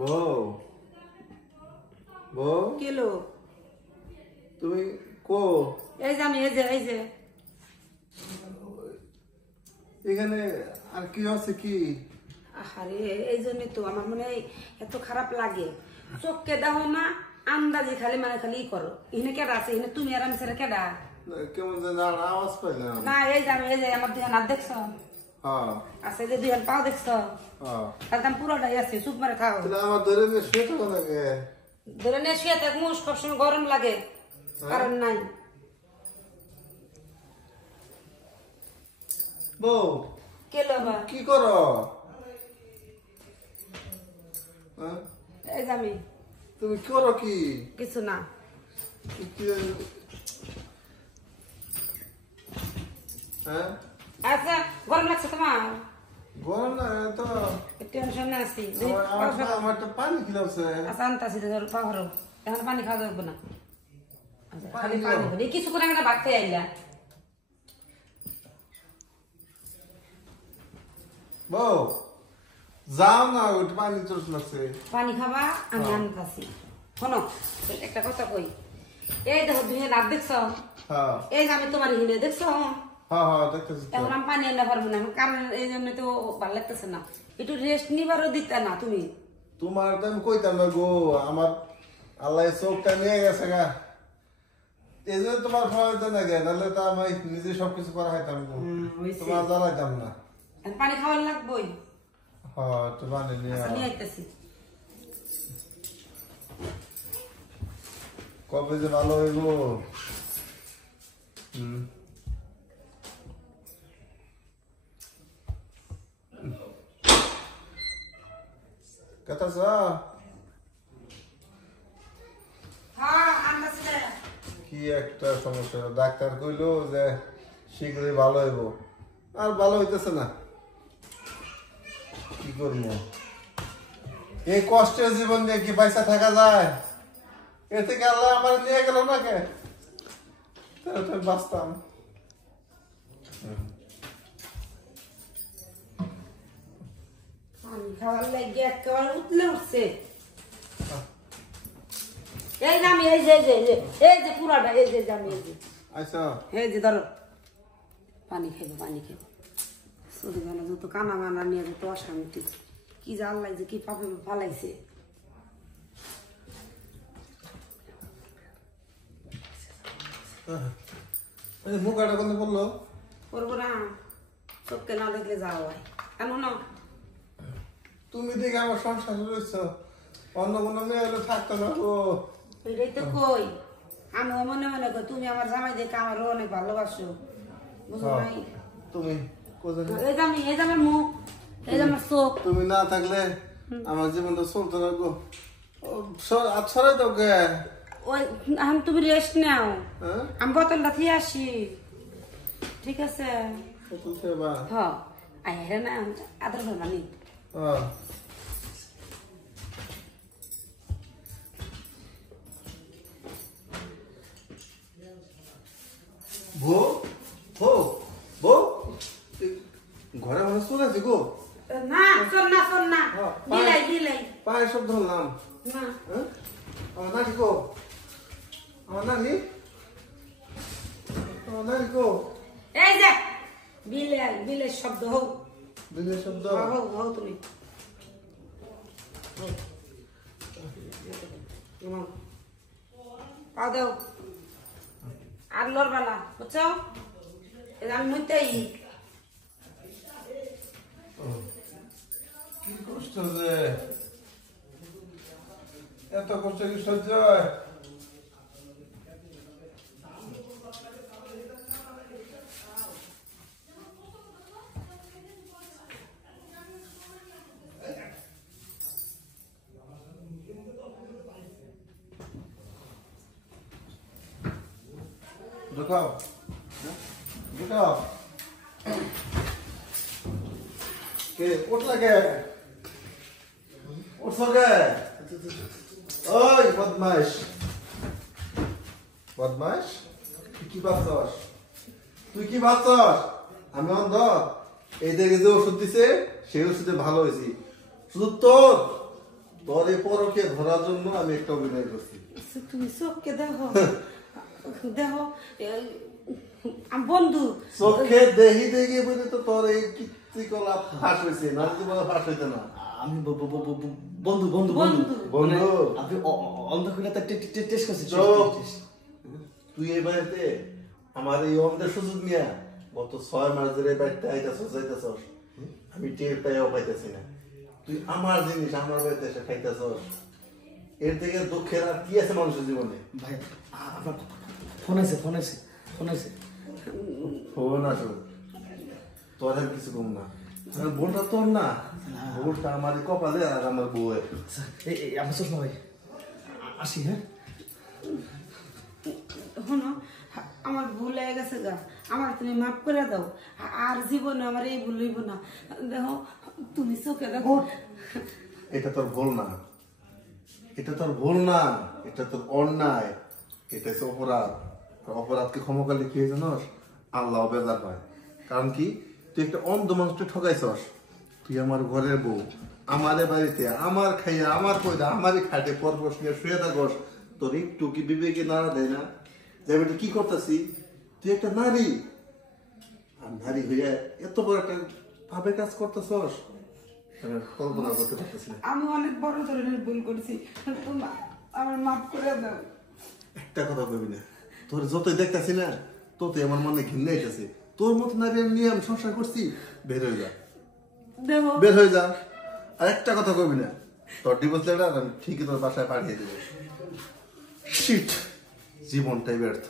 বউ বউ কিলো তুমি কো এই যে আমি এই যে এখানে আর কি আছে কি? আরে এই জন্য তো আমার মনে হয় এত খারাপ লাগে। চোখকে দেখো না, আন্দাজি খালি মানে খালি ই করো। এখানে কেডা আছে? এখানে তুমি আর আমি ছেড়ে কেডা? কেমন যেন আওয়াজ পাইলাম। না এই যে আমি এই যে আমার দুই হাত দেখছো? হ্যাঁ আছে যে দুই হাত পাও দেখছো? হ্যাঁ একদম পুরোটাই আছে, চুপ মারে থাও। তাহলে আমার ধরে নিয়ে শুয়ে থাকো নাকি? ধরে নিয়ে শুয়ে থাক, মুখ সবসময় গরম লাগে, কারণ নাই। বউ কেলো বা কি করো? হ্যাঁ? এই যে আমি তুমি করো কি? কিছু না। হ্যাঁ আচ্ছা গরম লাগছে তোমার? গরম না তো টেনশনে আছি। আমার তো পানি খিলাছে। আচ্ছা আনতাছি পাহরো, এখন পানি খাওয়া যাবে না। আচ্ছা খালি পানি পানি হবে কিছু করে আমরা ভাত খেয়ে আইলা। বউ যাও না, ওই পানি চোষ লাগছে। পানি খাবা? আমি আনতাছি। শোনো একটা কথা কই, এই দেখো তুমি রাত দেখছ? হ্যাঁ এই যে আমি তোমার হিনে দেখছো? হ্যাঁ হ্যাঁ দেখতেছি তো। এখন আমি পানি আনতে পারবো না, কারণ এই জন্য তো ভালো লাগতেছে না। একটু রেস্ট নিবারও দিতে না তুমি। তোমার তো আমি কইতাম না গো, আমার আল্লাহ চোখটা নিয়ে গেছে গা, এই জন্য তোমার ফলাইতে না গে, নাহলে তো আমি নিজে সবকিছু করা খাইতাম গো, তোমার জ্বালাইতাম না। এখন পানি খাওয়ার লাগবোই। হ্যাঁ একটু পানি নিয়ে আচ্ছা আও। নিয়ে আইতেছি। কবে যে ভালো হইব। কথা হ্যাঁ আনতাছি রে। কি একটা সমস্যা, ডাক্তার কইলো যে শীঘ্রই ভালো হইব, আর ভালো হইতেছে না, কি করবো? এই কষ্টের জীবন নিয়ে কি পয়সা থাকা যায়? এর থেকে আল্লাহ আমার নিয়ে গেল না কে, তাহলে তো বাঁচতাম। পানি খাওয়ার লাগে একেবারে উতলে উঠছে। এই যে আমি এই যে পুরাটা এই যে আমি এই যে আচ্ছা এই যে ধরো পানি খাইবো পানি খাইবো। শুধু গেল যত কানা মানা নিয়ে যত অশান্তি, কি যে আল্লাহ যে কি পাপে ফালাইছে। মুখাটা কোন বললো? করবো না, চোখকে না দেখলে যাওয়া হয় কেন না? তুমি দেখে আমার সংসার রয়েছ, অন্য কোনো মেয়ে হলে থাকতো না গো। এটাই তো কই, আমিও মনে মনে কই তুমি আমার জামাই দেখে আমারও অনেক ভালোবাসো, বুঝো নাই? তুমি কোথায়? এই যে আমার মুখ, এই যে আমার চোখ। তুমি না থাকলে আমার জীবনটা চলতো না গো। ছড়াই দাও কে? ওই এখন তুমি রেস্ট নাও, হ্যাঁ আমি বোতলটা দিয়ে আসি, ঠিক আছে? বোতল খেবা? হ্যাঁ আয় না আদর ভালো মানি। হ্যাঁ বউ বউ বউ, ঘরে মনে চলে আছে গো। না শোন না বিলাই পায়ে সব ধরলাম। না হ্যাঁ আমার নানি গো, আমার নানি, আমার নানি গো। এই যে বিলের শব্দ হোক, দিনের শব্দ। হোক তুমি পা দাও আর লড়বা না, বুঝছো? আমি মুইতেই কি কষ্ট যে, এত কষ্ট কি সহ্য হয়? ঢুকাও ঢুকাও। কে উঠলা কে? উঠছো কে? ওই বদমাইশ বদমাইশ, তুই কি ভাবছস? তুই কি ভাবছস আমি অন্ধ? এই দেখে যে ওষুধ দিছে সেই ওষুধে ভালো হয়েছি, শুধু তোর তোর এই পরকে ধরার জন্য আমি একটা অভিনয় করছি। তুমি চোখকে দেখো দেখো বন্ধু চোখে দেখি দেখি বলে তো তোর এই কীর্তিকলা ফাঁস হয়েছে, না যদি বলে ফাঁস হইতো না। আমি বন্ধু বন্ধু বন্ধু বন্ধু আপনি অন্ধ করে তো টেস্ট করছেন। তুই এই বাড়িতে আমার এই অন্ধের সুযোগ নিয়ে গত 6 মাস ধরে বাড়িতে আইতাছস যাইতাছস, আমি টেরটাও পাইতেছি না। তুই আমার জিনিস আমার বাড়িতে এসে খাইতেছস, এর থেকে দুঃখের আর কি আছে মানুষের জীবনে? ভাই আপনার ফোন আছে ফোন আছে ফোন আছে ফোন আসো, তোর আর কিছু কম না। বোনটা তোর না, বোনটা আমার কপালে আর আমার বউয়ের। আমার চশমা ভাই আসি। হ্যাঁ শোনো, আমার ভুল হয়ে গেছে গা, আমার তুমি মাফ করে দাও, আর জীবনে আমার এই ভুল হইব না। দেখো তুমি চোখে দেখো। এটা তোর ভুল না, এটা তোর ভুল না, এটা তোর অন্যায়, এটা হচ্ছে অপরাধ। অপরাধকে ক্ষমা করলে কি হয়েছে জানোস? আল্লাহ বেজার হয়। কারণ কি, তুই একটা অন্ধ মানুষকে ঠকাইছস। তুই আমার ঘরের বউ, আমারে বাড়িতে আমার খাইয়া আমার পয়দা আমারই খাটে পরপর নিয়ে শুয়ে থাকস, তোর একটু কি বিবেকে নাড়া দেয় না যে আমি কি করতেছি? তুই একটা নারী, আর নারী হইয়া এত বড় একটা ভাবে কাজ করতেছস, কল্পনা করতে পারতেছি না। আমি অনেক বড় ধরনের ভুল করছি, আমার মাফ করে দাও। একটা কথা কবি না, তোর যতই দেখতেছি না ততই আমার মনে ঘৃণা হইতেছে। তোর মতো নারী নিয়ে আমি সংসার করছি, বের হয়ে যা, দেখো বের হয়ে যা। আর একটা কথা কবি না, তোর ডিভোর্স লেটার আমি ঠিকই তোর বাসায় পাঠিয়ে দেবো। শিট, জীবনটাই ব্যর্থ।